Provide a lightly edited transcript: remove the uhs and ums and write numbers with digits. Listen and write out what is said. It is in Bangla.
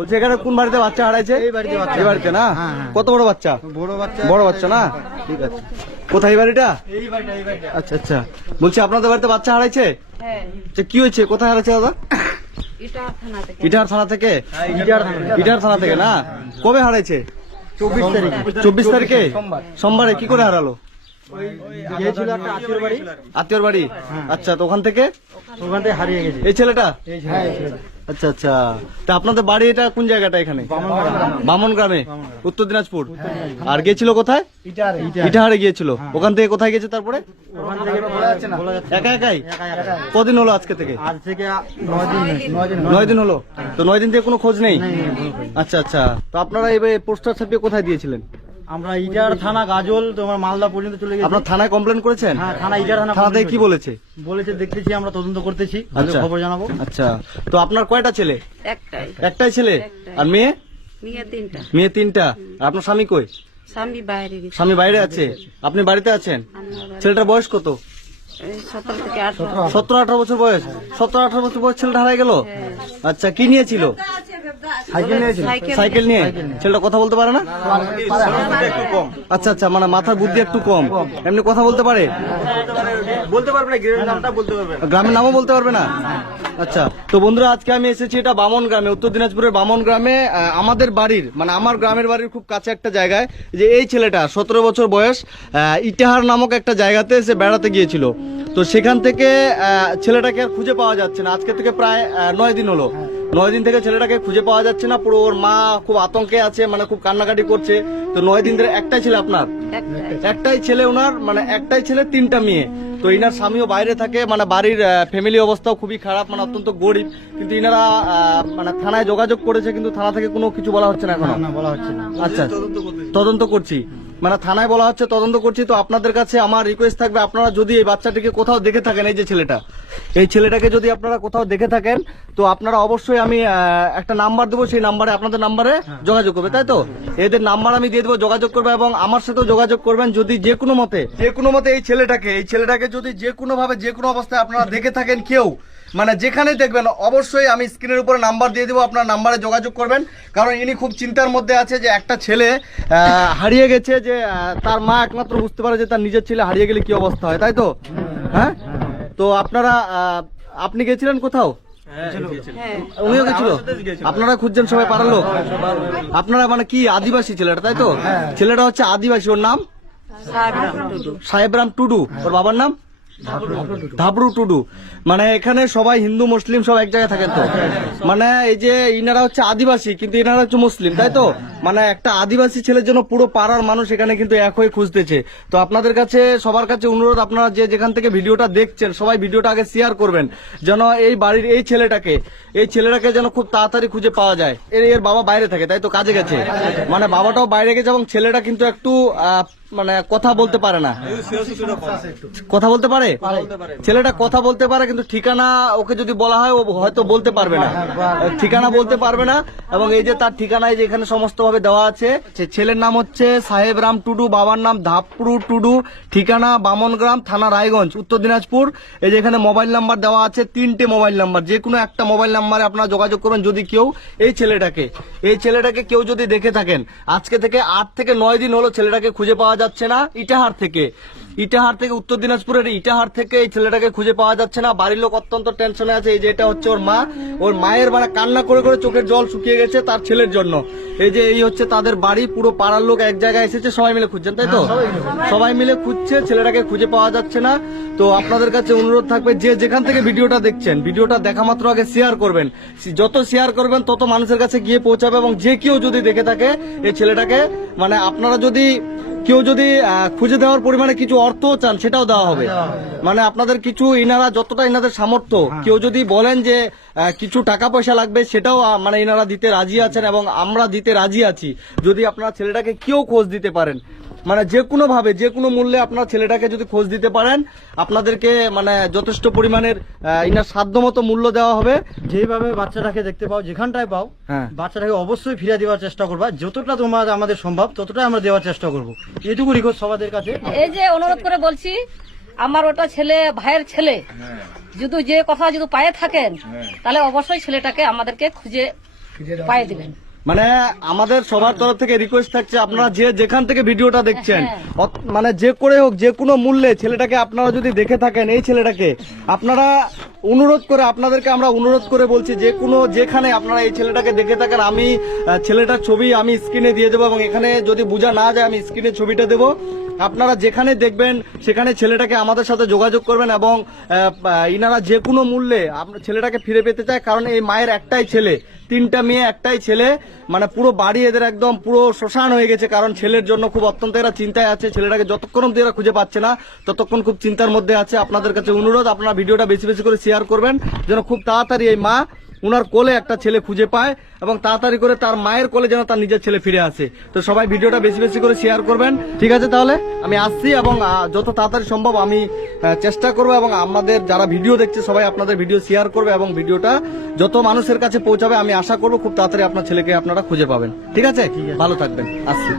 বলছি এখানে কোন বাড়িতে বাচ্চা হারাইছে? এই বাড়িতে বাচ্চা। এই বাড়িতে না? কত বড় বাচ্চা? বড় বাচ্চা। বড় বাচ্চা না? ঠিক আছে। কোথায় এই বাড়িটা? এই বাড়িটা। আচ্ছা আচ্ছা। বলছি আপনাদের বাড়িতে বাচ্চা হারাইছে? হ্যাঁ, আচ্ছা, কি হয়েছে? কোথায় হারাইছে দাদা? ইটার থানা থেকে। ইটার থানা থেকে? ইটার থানা থেকে না? কবে হারাইছে? 24 তারিখে। 24 তারিখে? সোমবারে। কি করে হারালো? গিয়েছিল একটা আত্মীয়র বাড়ি, আত্মীয়র বাড়ি? আচ্ছা, তো ওখান থেকে ওখান থেকে হারিয়ে গেছে। এই ছেলেটা? হ্যাঁ, এই ছেলেটা। আচ্ছা আচ্ছা। তা আপনাদের বাড়ি এটা কোন জায়গাটা? এখানে বামন গ্রামে, উত্তর দিনাজপুর। আর গিয়েছিল কোথায়? ইটাহারে গিয়েছিল। ওখান থেকে কোথায় গেছে তারপরে? ওখান থেকে বলা যাচ্ছে না। একা একাই? কদিন হলো আজকে থেকে? আজ থেকে 9 দিন। 9 দিন হলো। তো 9 দিন থেকে কোনো খোঁজ নেই? আচ্ছা আচ্ছা। তো আপনারা এবার পোস্টার ছাপিয়ে কোথায় দিয়েছিলেন? আমরা ইটার থানা, গাজল, তোমার মালদা পর্যন্ত চলে গেছি। আপনার থানায় কমপ্লেন করেছেন? হ্যাঁ, থানা, ইটার থানা। থানা থেকে কি বলেছে? বলেছে দেখতেছি, আমরা তদন্ত করতেছি, আচ্ছা। খবর জানাবো। আচ্ছা। তো আপনার কয়টা ছেলে? একটাই। একটাই ছেলে? একটাই। আর মেয়ে? মেয়ে 3টা। মেয়ে 3টা। আর আপনার স্বামী কই? স্বামী বাইরে গেছে। স্বামী বাইরে আছে, আপনি বাড়িতে আছেন। আমরা বাড়ি- ছেলেটার বয়স কত? এই 17 থেকে 18। 17-18 বছর বয়স? 17-18 বছর বয়স ছেলেটা হারাই গেল? আচ্ছা, কি নিয়েছিল? সাইকেল নিয়েছিল। সাইকেল নিয়ে? ছেলেটা কথা বলতে পারে না? আচ্ছা আচ্ছা, মানে মাথার বুদ্ধি একটু কম। এমনি কথা বলতে পারে? বলতে পারবে না, গ্রামের নামটা বলতে পারবে না। গ্রামের নামও বলতে পারবে না? আচ্ছা। তো বন্ধুরা, আজকে আমি এসেছি এটা বামন গ্রামে, উত্তর দিনাজপুরের বামন গ্রামে। আমাদের বাড়ির, মানে আমার গ্রামের বাড়ির খুব কাছে একটা জায়গায়, যে এই ছেলেটা 17 বছর বয়স, ইটাহার নামক একটা জায়গাতে সে বেড়াতে গিয়েছিল। তো সেখান থেকে ছেলেটাকে আর খুঁজে পাওয়া যাচ্ছে না। আজকে থেকে প্রায় 9 দিন হলো। 9 দিন থেকে ছেলেটাকে খুঁজে পাওয়া যাচ্ছে না। পুরো ওর মা খুব আতঙ্কে আছে, মানে খুব কান্নাকাটি করছে। তো 9 দিন ধরে একটাই ছেলে আপনার? একটাই ছেলে ওনার, মানে একটাই ছেলে, 3টা মেয়ে। তো ইনার স্বামীও বাইরে থাকে, মানে বাড়ির ফ্যামিলি অবস্থাও খুবই খারাপ, মানে অত্যন্ত গরিব। কিন্তু ইনারা মানে থানায় যোগাযোগ করেছে, কিন্তু থানা থেকে কোনো কিছু বলা হচ্ছে না এখনো? না, বলা হচ্ছে না। আচ্ছা, তদন্ত করছি, মানে থানায় বলা হচ্ছে তদন্ত করছি। তো আপনাদের কাছে আমার রিকোয়েস্ট থাকবে, আপনারা যদি এই বাচ্চাটিকে কোথাও দেখে থাকেন, এই যে ছেলেটা, এই ছেলেটাকে যদি আপনারা কোথাও দেখে থাকেন, তো আপনারা অবশ্যই, আমি একটা নাম্বার দেবো, সেই নাম্বারে, আপনাদের নাম্বারে যোগাযোগ করবে, তাই তো? এদের নাম্বার আমি দিয়ে দেবো, যোগাযোগ করবে এবং আমার সাথেও যোগাযোগ করবেন। যদি যে কোনো মতে এই ছেলেটাকে যদি যে কোনো ভাবে, যে কোনো অবস্থায় আপনারা দেখে থাকেন কেউ, মানে যেখানে দেখবেন, অবশ্যই আমি স্ক্রিনের উপরে নাম্বার দিয়ে দেবো, আপনার নাম্বারে যোগাযোগ করবেন। কারণ ইনি খুব চিন্তার মধ্যে আছে যে একটা ছেলে হারিয়ে গেছে, যে তার মা একমাত্র বুঝতে পারে যে তার নিজের ছেলে হারিয়ে গেলে কি অবস্থা হয়, তাই তো? হ্যাঁ। তো আপনারা, আপনি গেছিলেন কোথাও? উনিও গেছিল? আপনারা খুঁজছেন সবাই, পাড়ার লোক? আপনারা মানে কি আদিবাসী ছেলেটা, তাই তো? ছেলেটা হচ্ছে আদিবাসী। ওর নাম সাহেবরাম টুডু। ওর বাবার নাম ধাবড়ু টুডু। মানে এখানে সবাই হিন্দু মুসলিম সব এক জায়গায় থাকেন তো? মানে এই যে ইনারা হচ্ছে আদিবাসী, কিন্তু ইনারা হচ্ছে মুসলিম, তাই তো? মানে একটা আদিবাসী ছেলের জন্য পুরো পাড়ার মানুষ এখানে কিন্তু এক হয়ে খুঁজতেছে। তো আপনাদের কাছে, সবার কাছে অনুরোধ, আপনারা যে যেখান থেকে ভিডিওটা দেখছেন, সবাই ভিডিওটা আগে শেয়ার করবেন, যেন এই বাড়ির এই ছেলেটাকে যেন খুব তাড়াতাড়ি খুঁজে পাওয়া যায়। এর বাবা বাইরে থাকে, তাই তো? কাজে গেছে, মানে বাবাটাও বাইরে গেছে, এবং ছেলেটা কিন্তু একটু মানে কথা বলতে পারে না। কথা বলতে পারে? ছেলেটা কথা বলতে পারে, কিন্তু ঠিকানা ওকে যদি বলা হয় ও হয়তো বলতে পারবে না, ঠিকানা বলতে পারবে না। এবং এই যে তার ঠিকানায় যে এখানে সমস্ত ভাবে দেওয়া আছে, ছেলের নাম হচ্ছে সাহেবরাম টুডু, বাবার নাম ধাপড়ু টুডু, ঠিকানা বামনগ্রাম, থানা রায়গঞ্জ, উত্তর দিনাজপুর। এই যে এখানে মোবাইল নাম্বার দেওয়া আছে, 3টে মোবাইল নাম্বার, যে কোনো একটা মোবাইল নাম্বারে আপনারা যোগাযোগ করবেন। যদি কেউ এই ছেলেটাকে কেউ যদি দেখে থাকেন, আজকে থেকে 8 থেকে 9 দিন হলো ছেলেটাকে খুঁজে পাওয়া যাচ্ছে না। ইটাহার থেকে, উত্তর দিনাজপুরের ইটাহার থেকে এই ছেলেটাকে খুঁজে পাওয়া যাচ্ছে না। বাড়ির লোক অত্যন্ত টেনশনে আছে। এই যে এটা হচ্ছে ওর মা, ওর মায়ের মানে কান্না করে করে চোখের জল শুকিয়ে গেছে তার ছেলের জন্য। এই যে এই হচ্ছে তাদের বাড়ি, পুরো পাড়ার লোক এক জায়গায় এসেছে, সবাই মিলে খুঁজছেন, তাই তো? সবাই মিলে খুঁজছে, ছেলেটাকে খুঁজে পাওয়া যাচ্ছে না। তো আপনাদের কাছে অনুরোধ থাকবে, যে যেখান থেকে ভিডিওটা দেখছেন, ভিডিওটা দেখা মাত্র আগে শেয়ার করবেন। যত শেয়ার করবেন তত মানুষের কাছে গিয়ে পৌঁছাবে। এবং যে কেউ যদি দেখে থাকে এই ছেলেটাকে, মানে আপনারা যদি কেউ যদি খুঁজে দেওয়ার পরিমাণে কিছু অর্থ চান, সেটাও দেওয়া হবে। মানে আপনাদের কিছু, ইনারা যতটা ইনাদের সামর্থ্য, কেউ যদি বলেন যে কিছু টাকা পয়সা লাগবে, সেটাও মানে ইনারা দিতে রাজি আছেন, এবং আমরা দিতে রাজি আছি, যদি আপনারা ছেলেটাকে কেউ খোঁজ দিতে পারেন। মানে যে কোনো ভাবে, যে কোনো মূল্যে আপনার ছেলেটাকে যদি খোঁজ দিতে পারেন, আপনাদেরকে মানে যথেষ্ট পরিমাণের ইনার সাধ্যমতো মূল্য দেওয়া হবে। যেভাবে বাচ্চাটাকে দেখতে পাও, যেখানটায় পাও, বাচ্চাটাকে অবশ্যই ফিরে দেওয়ার চেষ্টা করবা। যতটা তোমার আমাদের সম্ভব ততটাই আমরা দেওয়ার চেষ্টা করবো। এটুকু রিকোয়েস্ট সবাদের কাছে। এই যে অনুরোধ করে বলছি, আমার ওটা ছেলে, ভাইয়ের ছেলে, যদি যে কথা যদি পায়ে থাকেন, তাহলে অবশ্যই ছেলেটাকে আমাদেরকে খুঁজে পাইয়ে দিবেন। মানে আমাদের সবার তরফ থেকে রিকোয়েস্ট থাকছে, আপনারা যে যেখান থেকে ভিডিওটা দেখছেন, মানে যে করে হোক, যে কোনো মূল্যে ছেলেটাকে আপনারা যদি দেখে থাকেন, এই ছেলেটাকে আপনারা আপনাদেরকে আমরা অনুরোধ করে বলছি, যে কোনো যেখানে আপনারা এই ছেলেটাকে দেখে থাকেন, আমি ছেলেটার ছবি আমি স্ক্রিনে দিয়ে দেবো, এবং এখানে যদি বোঝা না যায় আমি স্ক্রিনে ছবিটা দেবো। আপনারা যেখানে দেখবেন সেখানে ছেলেটাকে আমাদের সাথে যোগাযোগ করবেন, এবং ইনারা যে কোনো মূল্যে ছেলেটাকে ফিরে পেতে চায়। কারণ এই মায়ের একটাই ছেলে, 3টা মেয়ে, একটাই ছেলে, মানে পুরো বাড়ি এদের একদম পুরো শ্মশান হয়ে গেছে। কারণ ছেলের জন্য খুব অত্যন্ত এরা চিন্তায় আছে, ছেলেটাকে যতক্ষণ অব্দি এরা খুঁজে পাচ্ছে না ততক্ষণ খুব চিন্তার মধ্যে আছে। আপনাদের কাছে অনুরোধ, আপনারা ভিডিওটা বেশি বেশি করে শেয়ার করবেন, যেন খুব তাড়াতাড়ি এই মা উনার কোলে একটা ছেলে খুঁজে পায়, এবং তাড়াতাড়ি করে তার মায়ের কোলে যেন তার নিজের ছেলে ফিরে আসে। তো সবাই ভিডিওটা বেশি বেশি করে শেয়ার করবেন। ঠিক আছে, তাহলে আমি আসছি, এবং যত তাড়াতাড়ি সম্ভব আমি চেষ্টা করবো, এবং আমাদের যারা ভিডিও দেখছে সবাই আপনাদের ভিডিও শেয়ার করবে, এবং ভিডিওটা যত মানুষের কাছে পৌঁছাবে আমি আশা করবো খুব তাড়াতাড়ি আপনার ছেলেকে আপনারা খুঁজে পাবেন। ঠিক আছে, ভালো থাকবেন, আসছি।